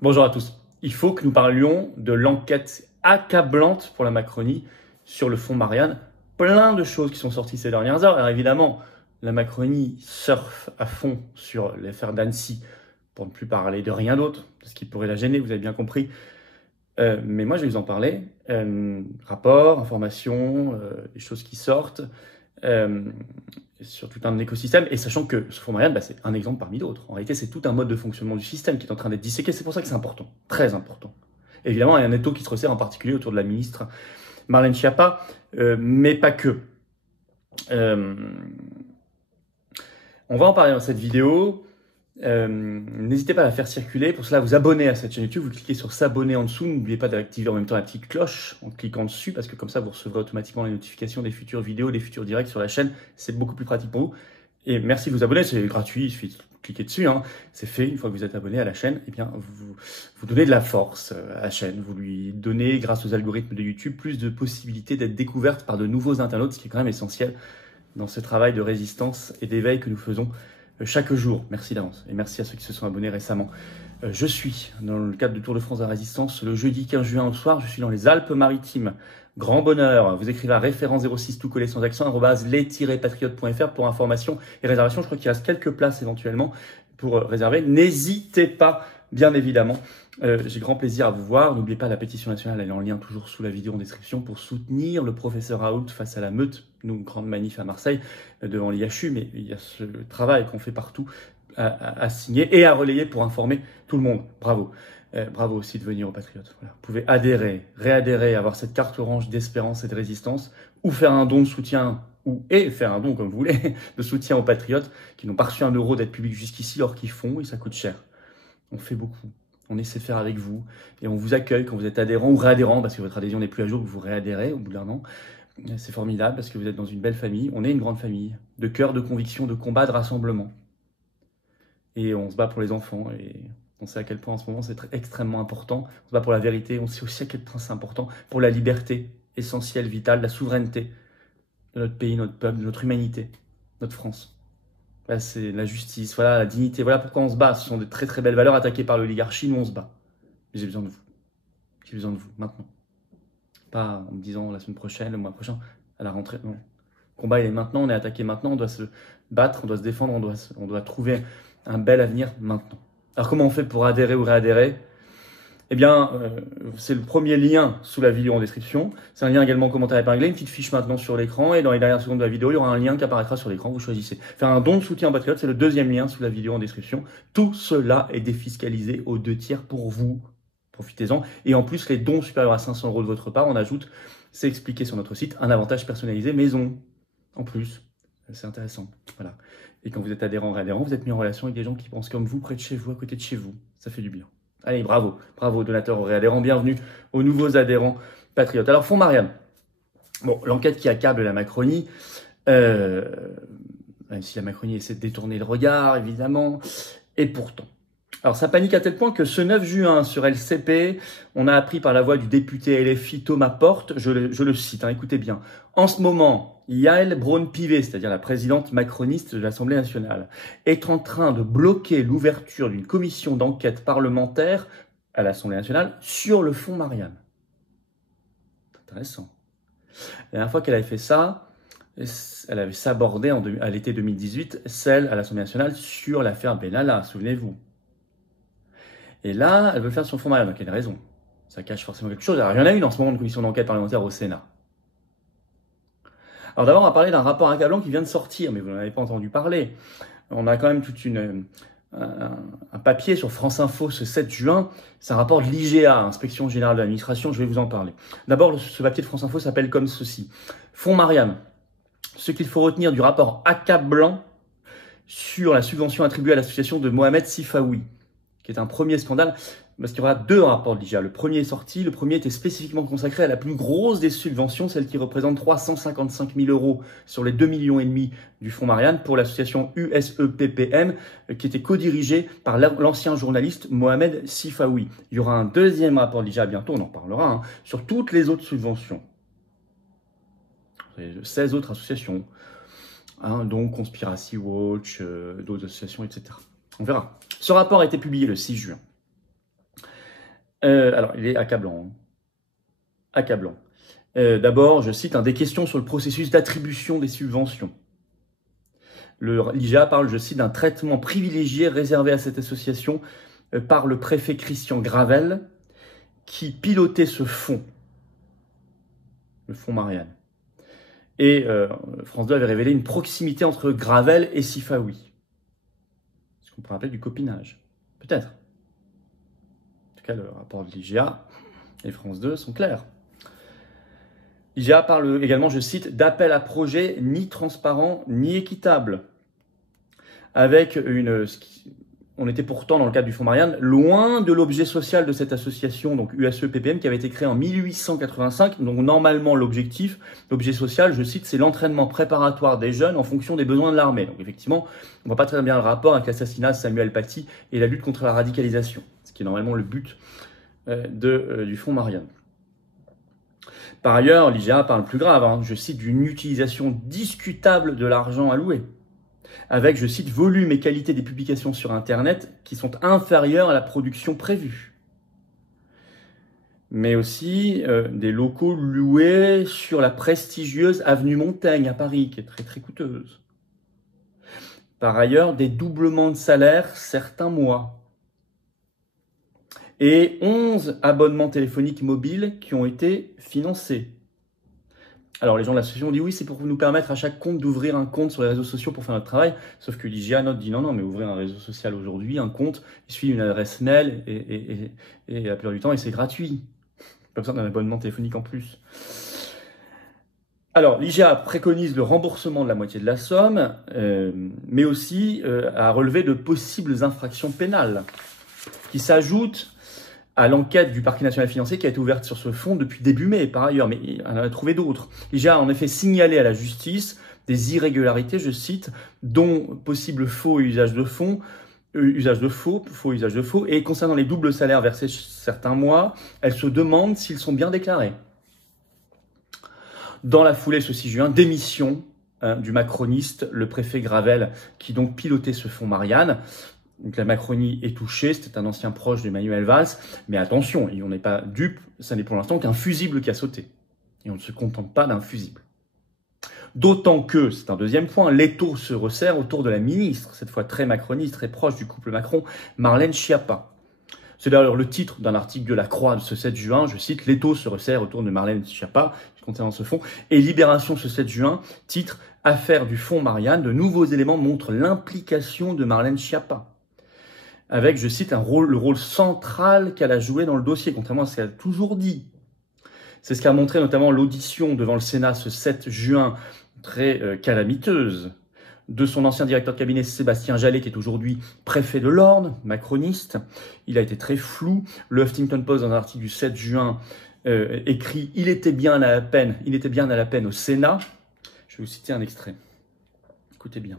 Bonjour à tous. Il faut que nous parlions de l'enquête accablante pour la Macronie sur le fonds Marianne. Plein de choses qui sont sorties ces dernières heures. Alors évidemment, la Macronie surfe à fond sur l'affaire d'Annecy pour ne plus parler de rien d'autre, ce qui pourrait la gêner, vous avez bien compris. Mais moi, je vais vous en parler. Rapports, informations, des choses qui sortent sur tout un écosystème. Et sachant que ce fonds Marianne, c'est un exemple parmi d'autres. En réalité, c'est tout un mode de fonctionnement du système qui est en train d'être disséqué. C'est pour ça que c'est important, très important. Évidemment, il y a un étau qui se resserre en particulier autour de la ministre Marlène Schiappa, mais pas que. On va en parler dans cette vidéo. N'hésitez pas à la faire circuler. Pour cela, vous abonnez à cette chaîne YouTube. Vous cliquez sur s'abonner en dessous. N'oubliez pas d'activer en même temps la petite cloche en cliquant dessus, parce que comme ça, vous recevrez automatiquement les notifications des futures vidéos, des futurs directs sur la chaîne. C'est beaucoup plus pratique pour vous. Et merci de vous abonner. C'est gratuit. Il suffit de cliquer dessus. C'est fait. Une fois que vous êtes abonné à la chaîne, eh bien, vous donnez de la force à la chaîne. Vous lui donnez, grâce aux algorithmes de YouTube, plus de possibilités d'être découverte par de nouveaux internautes, ce qui est quand même essentiel dans ce travail de résistance et d'éveil que nous faisons chaque jour. Merci d'avance et merci à ceux qui se sont abonnés récemment. Je suis dans le cadre du Tour de France de la Résistance le jeudi 15 juin au soir. Je suis dans les Alpes-Maritimes. Grand bonheur. Vous écrivez à référent 06 tout collé sans accent @les-patriotes.fr pour information et réservation. Je crois qu'il reste quelques places éventuellement pour réserver. N'hésitez pas, bien évidemment. J'ai grand plaisir à vous voir. N'oubliez pas la pétition nationale, elle est en lien toujours sous la vidéo en description pour soutenir le professeur Raoult face à la meute. Nous, grande manif à Marseille devant l'IHU, mais il y a ce travail qu'on fait partout à signer et à relayer pour informer tout le monde. Bravo. Bravo aussi de venir aux Patriotes. Voilà. Vous pouvez adhérer, réadhérer, avoir cette carte orange d'espérance et de résistance, ou faire un don de soutien, et faire un don comme vous voulez, de soutien aux Patriotes qui n'ont pas reçu un euro d'aide publique jusqu'ici, or qu'ils font, et ça coûte cher. On fait beaucoup. On essaie de faire avec vous et on vous accueille quand vous êtes adhérent ou réadhérent parce que votre adhésion n'est plus à jour, que vous réadhérez au bout d'un an. C'est formidable parce que vous êtes dans une belle famille. On est une grande famille de cœur, de conviction, de combat, de rassemblement. Et on se bat pour les enfants et on sait à quel point en ce moment c'est extrêmement important. On se bat pour la vérité. On sait aussi à quel point c'est important pour la liberté essentielle, vitale, la souveraineté de notre pays, notre peuple, de notre humanité, notre France. Là, c'est la justice, voilà, la dignité. Voilà pourquoi on se bat. Ce sont de très très belles valeurs attaquées par l'oligarchie. Nous, on se bat. Mais j'ai besoin de vous. J'ai besoin de vous, maintenant. Pas en me disant la semaine prochaine, le mois prochain, à la rentrée. Non. Le combat, il est maintenant. On est attaqué maintenant. On doit se battre, on doit se défendre. On doit trouver un bel avenir maintenant. Alors, comment on fait pour adhérer ou réadhérer ? Eh bien, c'est le premier lien sous la vidéo en description. C'est un lien également en commentaire épinglé, une petite fiche maintenant sur l'écran. Et dans les dernières secondes de la vidéo, il y aura un lien qui apparaîtra sur l'écran. Vous choisissez. Faire un don de soutien aux Patriotes, c'est le deuxième lien sous la vidéo en description. Tout cela est défiscalisé aux 2/3 pour vous. Profitez-en. Et en plus, les dons supérieurs à 500 € de votre part, on ajoute, c'est expliqué sur notre site, un avantage personnalisé maison. En plus, c'est intéressant. Voilà. Et quand vous êtes adhérent, réadhérent, vous êtes mis en relation avec des gens qui pensent comme vous, près de chez vous, à côté de chez vous. Ça fait du bien. Allez, bravo, bravo donateurs et adhérents, bienvenue aux nouveaux adhérents patriotes. Alors, fonds Marianne. Bon, l'enquête qui accable la Macronie, même si la Macronie essaie de détourner le regard, évidemment, et pourtant. Alors, ça panique à tel point que ce 9 juin, sur LCP, on a appris par la voix du député LFI Thomas Porte, je le cite, écoutez bien. En ce moment, Yael Braun-Pivet, c'est-à-dire la présidente macroniste de l'Assemblée nationale, est en train de bloquer l'ouverture d'une commission d'enquête parlementaire à l'Assemblée nationale sur le fonds Marianne. Intéressant. La dernière fois qu'elle avait fait ça, elle avait sabordé à l'été 2018, celle à l'Assemblée nationale sur l'affaire Benalla, souvenez-vous. Et là, elle veut le faire sur le fonds Marianne, donc il y a une raison. Ça cache forcément quelque chose. Alors, il y en a une en ce moment, une commission d'enquête parlementaire au Sénat. Alors d'abord, on va parler d'un rapport accablant qui vient de sortir, mais vous n'en avez pas entendu parler. On a quand même toute un papier sur France Info ce 7 juin. C'est un rapport de l'IGA, Inspection Générale de l'Administration, je vais vous en parler. D'abord, ce papier de France Info s'appelle comme ceci. Fonds Marianne. Ce qu'il faut retenir du rapport accablant sur la subvention attribuée à l'association de Mohamed Sifaoui, qui est un premier scandale, parce qu'il y aura deux rapports de l'IGA. Le premier est sorti, le premier était spécifiquement consacré à la plus grosse des subventions, celle qui représente 355 000 € sur les 2,5 millions du fonds Marianne pour l'association USEPPM, qui était co-dirigée par l'ancien journaliste Mohamed Sifaoui. Il y aura un deuxième rapport de l'IGA bientôt, on en parlera, sur toutes les autres subventions. 16 autres associations, dont Conspiracy Watch, d'autres associations, etc. On verra. Ce rapport a été publié le 6 juin. Alors, il est accablant. Hein. Accablant. D'abord, je cite, des questions sur le processus d'attribution des subventions. L'IGA parle, je cite, d'un traitement privilégié réservé à cette association par le préfet Christian Gravel, qui pilotait ce fonds, le fonds Marianne. Et France 2 avait révélé une proximité entre Gravel et Sifawi. Ce qu'on pourrait appeler du copinage. Peut-être. En tout cas, le rapport de l'IGA et France 2 sont clairs. L'IGA parle également, je cite, d'appel à projet ni transparent ni équitable. Avec on était pourtant, dans le cadre du fonds Marianne, loin de l'objet social de cette association, donc USE-PPM, qui avait été créée en 1885. Donc normalement, l'objet social, je cite, c'est l'entraînement préparatoire des jeunes en fonction des besoins de l'armée. Donc effectivement, on ne voit pas très bien le rapport avec l'assassinat de Samuel Paty et la lutte contre la radicalisation, ce qui est normalement le but du fonds Marianne. Par ailleurs, l'IGA parle plus grave, je cite, d'une utilisation discutable de l'argent alloué, avec, je cite, volume et qualité des publications sur Internet qui sont inférieures à la production prévue. Mais aussi des locaux loués sur la prestigieuse avenue Montaigne à Paris, qui est très très coûteuse. Par ailleurs, des doublements de salaire certains mois. Et 11 abonnements téléphoniques mobiles qui ont été financés. Alors les gens de l'association ont dit oui, c'est pour nous permettre à chaque compte d'ouvrir un compte sur les réseaux sociaux pour faire notre travail. Sauf que l'IGA note dit non, mais ouvrir un réseau social aujourd'hui, un compte, il suffit d'une adresse mail et la plupart du temps, et c'est gratuit. Pas besoin d'un abonnement téléphonique en plus. Alors l'IGA préconise le remboursement de la moitié de la somme, mais aussi à relever de possibles infractions pénales qui s'ajoutent à l'enquête du parquet national financier qui a été ouverte sur ce fonds depuis début mai, par ailleurs, mais il en a trouvé d'autres. L'IGA a en effet signalé à la justice des irrégularités, je cite, dont possible faux usage de faux usage de faux, et concernant les doubles salaires versés certains mois, elle se demande s'ils sont bien déclarés. Dans la foulée, ce 6 juin, démission du macroniste, le préfet Gravel, qui donc pilotait ce fonds Marianne. Donc la Macronie est touchée, c'était un ancien proche d'Emmanuel Valls, mais attention, on n'est pas dupe, ça n'est pour l'instant qu'un fusible qui a sauté. Et on ne se contente pas d'un fusible. D'autant que, c'est un deuxième point, l'étau se resserre autour de la ministre, cette fois très macroniste, très proche du couple Macron, Marlène Schiappa. C'est d'ailleurs le titre d'un article de La Croix de ce 7 juin, je cite, l'étau se resserre autour de Marlène Schiappa, concernant ce fonds, et Libération ce 7 juin, titre, affaire du fonds Marianne, de nouveaux éléments montrent l'implication de Marlène Schiappa. Avec, je cite, le rôle central qu'elle a joué dans le dossier, contrairement à ce qu'elle a toujours dit. C'est ce qu'a montré notamment l'audition devant le Sénat ce 7 juin, très calamiteuse, de son ancien directeur de cabinet Sébastien Jallet, qui est aujourd'hui préfet de l'Orne, macroniste. Il a été très flou. Le Huffington Post, dans un article du 7 juin, écrit « Il était bien à la peine au Sénat ». Je vais vous citer un extrait. Écoutez bien.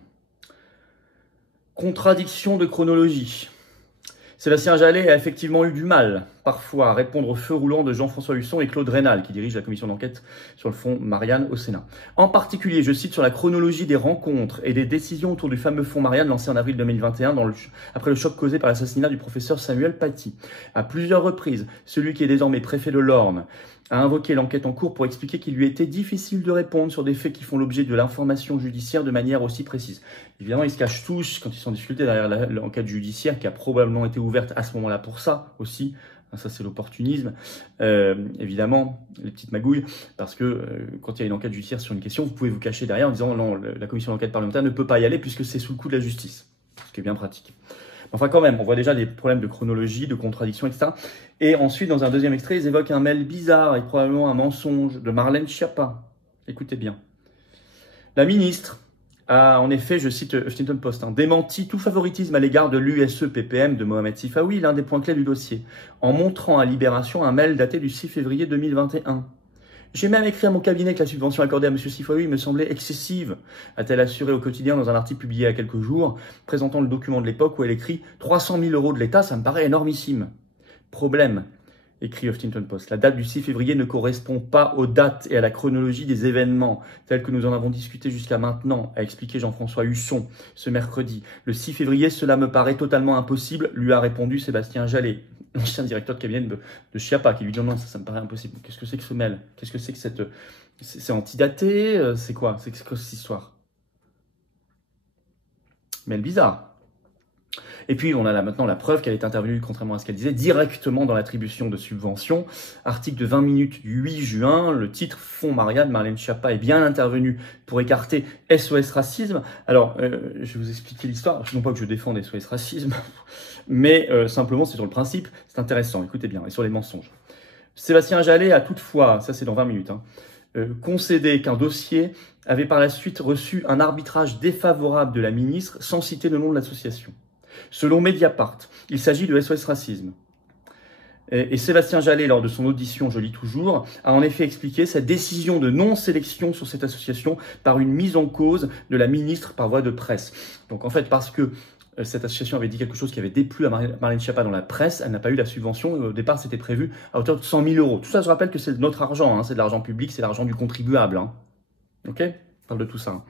Contradiction de chronologie. Sébastien Jallet a effectivement eu du mal, parfois, à répondre au feu roulant de Jean-François Husson et Claude Raynal, qui dirige la commission d'enquête sur le fonds Marianne au Sénat. En particulier, je cite, sur la chronologie des rencontres et des décisions autour du fameux fonds Marianne lancé en avril 2021 après le choc causé par l'assassinat du professeur Samuel Paty. À plusieurs reprises, celui qui est désormais préfet de l'Orne a invoqué l'enquête en cours pour expliquer qu'il lui était difficile de répondre sur des faits qui font l'objet de l'information judiciaire de manière aussi précise. Évidemment, ils se cachent tous quand ils sont en difficulté derrière l'enquête judiciaire qui a probablement été ouverte à ce moment-là pour ça aussi. Ça, c'est l'opportunisme. Évidemment, les petites magouilles, parce que quand il y a une enquête judiciaire sur une question, vous pouvez vous cacher derrière en disant non, la commission d'enquête parlementaire ne peut pas y aller puisque c'est sous le coup de la justice, ce qui est bien pratique. Enfin, quand même, on voit déjà des problèmes de chronologie, de contradiction, etc. Et ensuite, dans un deuxième extrait, ils évoquent un mail bizarre et probablement un mensonge de Marlène Schiappa. Écoutez bien. La ministre a, en effet, je cite Huffington Post, démenti tout favoritisme à l'égard de l'USE-PPM de Mohamed Sifawi, l'un des points clés du dossier, en montrant à Libération un mail daté du 6 février 2021. J'ai même écrit à mon cabinet que la subvention accordée à M. Sifawi me semblait excessive, a-t-elle assuré au quotidien dans un article publié il y a quelques jours, présentant le document de l'époque où elle écrit « 300 000 € de l'État, ça me paraît énormissime ». Problème, écrit Huffington Post, la date du 6 février ne correspond pas aux dates et à la chronologie des événements, tels que nous en avons discuté jusqu'à maintenant, a expliqué Jean-François Husson ce mercredi. Le 6 février, cela me paraît totalement impossible, lui a répondu Sébastien Jallet. l'ancien directeur de cabinet de Schiappa, qui lui dit non, ça me paraît impossible. Qu'est-ce que c'est que ce mail? Qu'est-ce que c'est que cette... C'est antidaté? C'est quoi cette histoire? Mail bizarre. Et puis, on a là maintenant la preuve qu'elle est intervenue, contrairement à ce qu'elle disait, directement dans l'attribution de subventions. Article de 20 minutes du 8 juin, le titre « Fonds Marianne, Marlène Schiappa est bien intervenue pour écarter SOS Racisme ». Alors, je vais vous expliquer l'histoire. Non pas que je défende SOS Racisme, mais simplement, c'est sur le principe. C'est intéressant, écoutez bien, et sur les mensonges. Sébastien Jallet a toutefois, ça c'est dans 20 minutes, concédé qu'un dossier avait par la suite reçu un arbitrage défavorable de la ministre sans citer le nom de l'association. Selon Mediapart, il s'agit de SOS Racisme. Et Sébastien Jallet, lors de son audition, je lis toujours, a en effet expliqué sa décision de non-sélection sur cette association par une mise en cause de la ministre par voie de presse. Donc en fait, parce que cette association avait dit quelque chose qui avait déplu à Marlène Schiappa dans la presse, elle n'a pas eu la subvention. Au départ, c'était prévu à hauteur de 100 000 €. Tout ça, je rappelle que c'est notre argent, c'est de l'argent public, c'est l'argent du contribuable. Ok ? On parle de tout ça.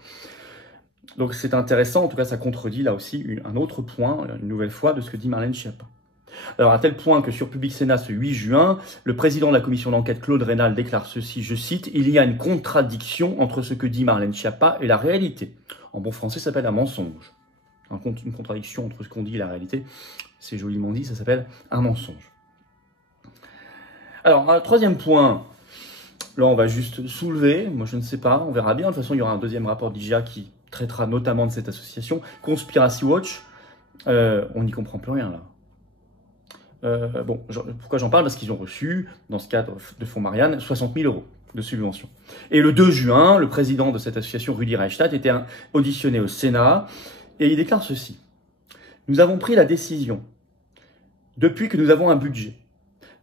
Donc c'est intéressant, en tout cas ça contredit là aussi un autre point, une nouvelle fois, de ce que dit Marlène Schiappa. Alors à tel point que sur Public Sénat ce 8 juin, le président de la commission d'enquête Claude Raynal déclare ceci, je cite, « Il y a une contradiction entre ce que dit Marlène Schiappa et la réalité. » En bon français, ça s'appelle un mensonge. Une contradiction entre ce qu'on dit et la réalité, c'est joliment dit, ça s'appelle un mensonge. Alors un troisième point, là on va juste soulever, moi je ne sais pas, on verra bien, de toute façon il y aura un deuxième rapport d'IGA qui traitera notamment de cette association. Conspiracy Watch, on n'y comprend plus rien là. Pourquoi j'en parle? Parce qu'ils ont reçu, dans ce cadre de Fonds Marianne, 60 000 € de subventions. Et le 2 juin, le président de cette association, Rudi Reichstadt, était auditionné au Sénat et il déclare ceci. « Nous avons pris la décision, depuis que nous avons un budget,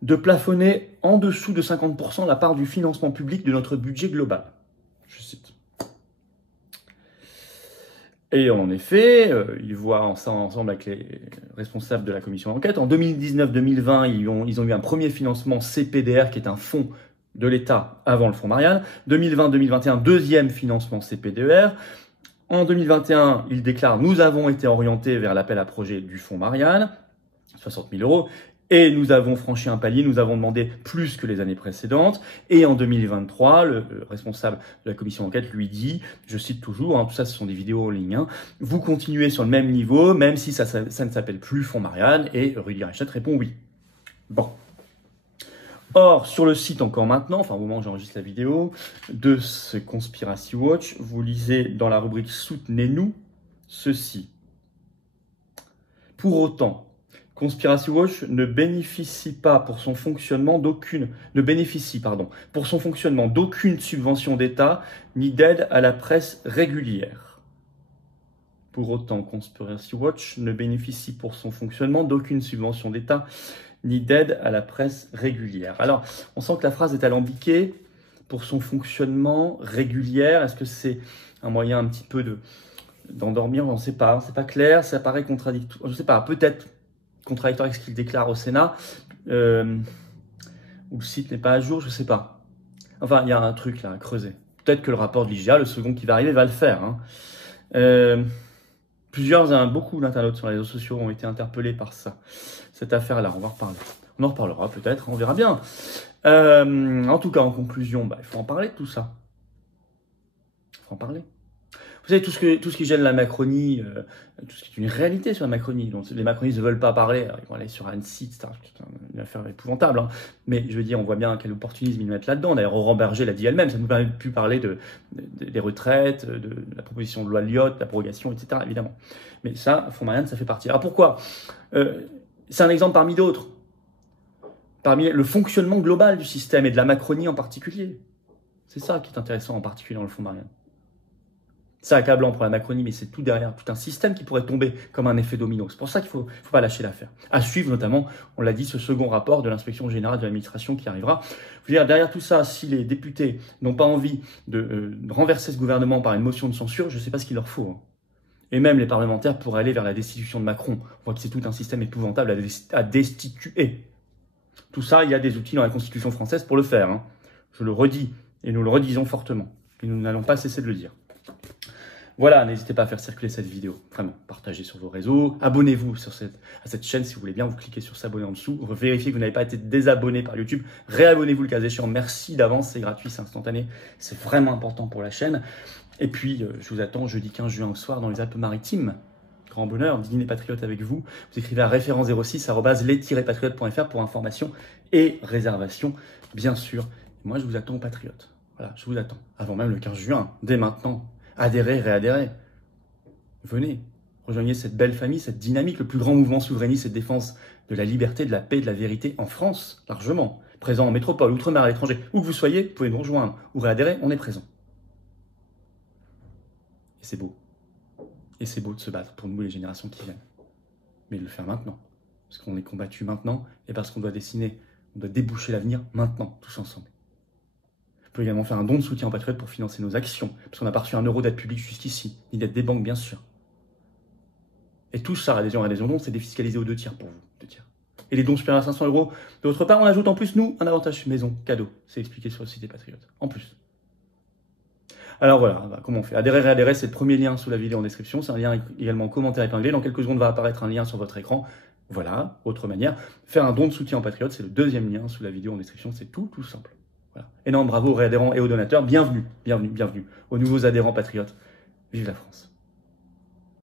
de plafonner en dessous de 50% la part du financement public de notre budget global. » Je cite. Et en effet, ils voient ça ensemble avec les responsables de la commission d'enquête. En 2019-2020, ils ont eu un premier financement CPDR, qui est un fonds de l'État avant le fonds Marianne. 2020-2021, deuxième financement CPDR. En 2021, ils déclarent « Nous avons été orientés vers l'appel à projet du fonds Marianne », 60 000 €. Et nous avons franchi un palier, nous avons demandé plus que les années précédentes. Et en 2023, le responsable de la commission d'enquête lui dit, je cite toujours, tout ça ce sont des vidéos en ligne, vous continuez sur le même niveau, même si ça ne s'appelle plus Fonds Marianne. Et Rudi Reichstadt répond oui. Bon. Or, sur le site encore maintenant, enfin au moment où j'enregistre la vidéo, de ce Conspiracy Watch, vous lisez dans la rubrique « Soutenez-nous » ceci. Pour autant, Conspiracy Watch ne bénéficie pour son fonctionnement d'aucune subvention d'État ni d'aide à la presse régulière. Pour autant, Conspiracy Watch ne bénéficie pour son fonctionnement d'aucune subvention d'État ni d'aide à la presse régulière. Alors, on sent que la phrase est alambiquée. Pour son fonctionnement régulière, est-ce que c'est un moyen un petit peu d'endormir? On ne sait pas, c'est pas clair, ça paraît contradictoire. Je ne sais pas, peut-être contradictoire avec ce qu'il déclare au Sénat, ou le site n'est pas à jour, je ne sais pas. Enfin, il y a un truc là à creuser. Peut-être que le rapport de l'IGA, le second qui va arriver, va le faire. Beaucoup d'internautes sur les réseaux sociaux ont été interpellés par cette affaire-là. On va en reparler. On en reparlera peut-être, on verra bien. En tout cas, en conclusion, il faut en parler de tout ça. Il faut en parler. Vous savez, tout ce qui gêne la Macronie, tout ce qui est une réalité sur la Macronie, dont les macronistes ne veulent pas parler, alors ils vont aller sur Annecy, c'est une affaire épouvantable, mais je veux dire, on voit bien quel opportunisme ils mettent là-dedans. D'ailleurs, Aurore Berger l'a dit elle-même, ça ne nous permet plus parler des retraites, de la proposition de loi Lyotte, de l'abrogation, etc., évidemment. Mais ça, Fonds Marianne, ça fait partie. Alors pourquoi c'est un exemple parmi d'autres, parmi le fonctionnement global du système et de la Macronie en particulier. C'est ça qui est intéressant en particulier dans le Fonds Marianne. C'est accablant pour la Macronie, mais c'est tout derrière, tout un système qui pourrait tomber comme un effet domino. C'est pour ça qu'il ne faut pas lâcher l'affaire. À suivre notamment, on l'a dit, ce second rapport de l'inspection générale de l'administration qui arrivera. Je veux dire, derrière tout ça, si les députés n'ont pas envie de renverser ce gouvernement par une motion de censure, je ne sais pas ce qu'il leur faut. Et même les parlementaires pourraient aller vers la destitution de Macron. On voit que c'est tout un système épouvantable à destituer. Tout ça, il y a des outils dans la Constitution française pour le faire. Je le redis, et nous le redisons fortement. Et nous n'allons pas cesser de le dire. Voilà, n'hésitez pas à faire circuler cette vidéo. Vraiment, partagez sur vos réseaux. Abonnez-vous à cette chaîne si vous voulez bien. Vous cliquez sur s'abonner en dessous. Vérifiez que vous n'avez pas été désabonné par YouTube. Réabonnez-vous le cas échéant. Merci d'avance, c'est gratuit, c'est instantané. C'est vraiment important pour la chaîne. Et puis, je vous attends jeudi 15 juin au soir dans les Alpes-Maritimes. Grand bonheur, dîner patriote avec vous. Vous écrivez à référent06@les-patriotes.fr pour information et réservation, bien sûr. Moi, je vous attends aux patriotes. Voilà, je vous attends. Avant même le 15 juin, dès maintenant. Adhérez, réadhérez. Venez, rejoignez cette belle famille, cette dynamique, le plus grand mouvement souverainiste et de défense de la liberté, de la paix, de la vérité en France, largement. Présent en métropole, outre-mer, à l'étranger. Où que vous soyez, vous pouvez nous rejoindre ou réadhérer, on est présent. Et c'est beau. Et c'est beau de se battre pour nous et les générations qui viennent. Mais de le faire maintenant. Parce qu'on est combattu maintenant et parce qu'on doit dessiner, on doit déboucher l'avenir maintenant, tous ensemble. Vous pouvez également faire un don de soutien aux patriotes pour financer nos actions. Parce qu'on n'a pas reçu €1 d'aide publique jusqu'ici, ni d'aide des banques, bien sûr. Et tout ça, adhésion don, c'est défiscalisé aux 2 tiers pour vous. 2 tiers. Et les dons supérieurs à 500 €, d'autre part, on ajoute en plus, nous, un avantage maison, cadeau. C'est expliqué sur le site des Patriotes. En plus. Alors voilà, comment on fait? Adhérer, réadhérer, c'est le premier lien sous la vidéo en description. C'est un lien également en commentaire épinglé. Dans quelques secondes va apparaître un lien sur votre écran. Voilà, autre manière. Faire un don de soutien aux patriotes, c'est le deuxième lien sous la vidéo en description. C'est tout simple. Voilà. Énorme bravo aux réadhérents et aux donateurs. Bienvenue aux nouveaux adhérents patriotes. Vive la France!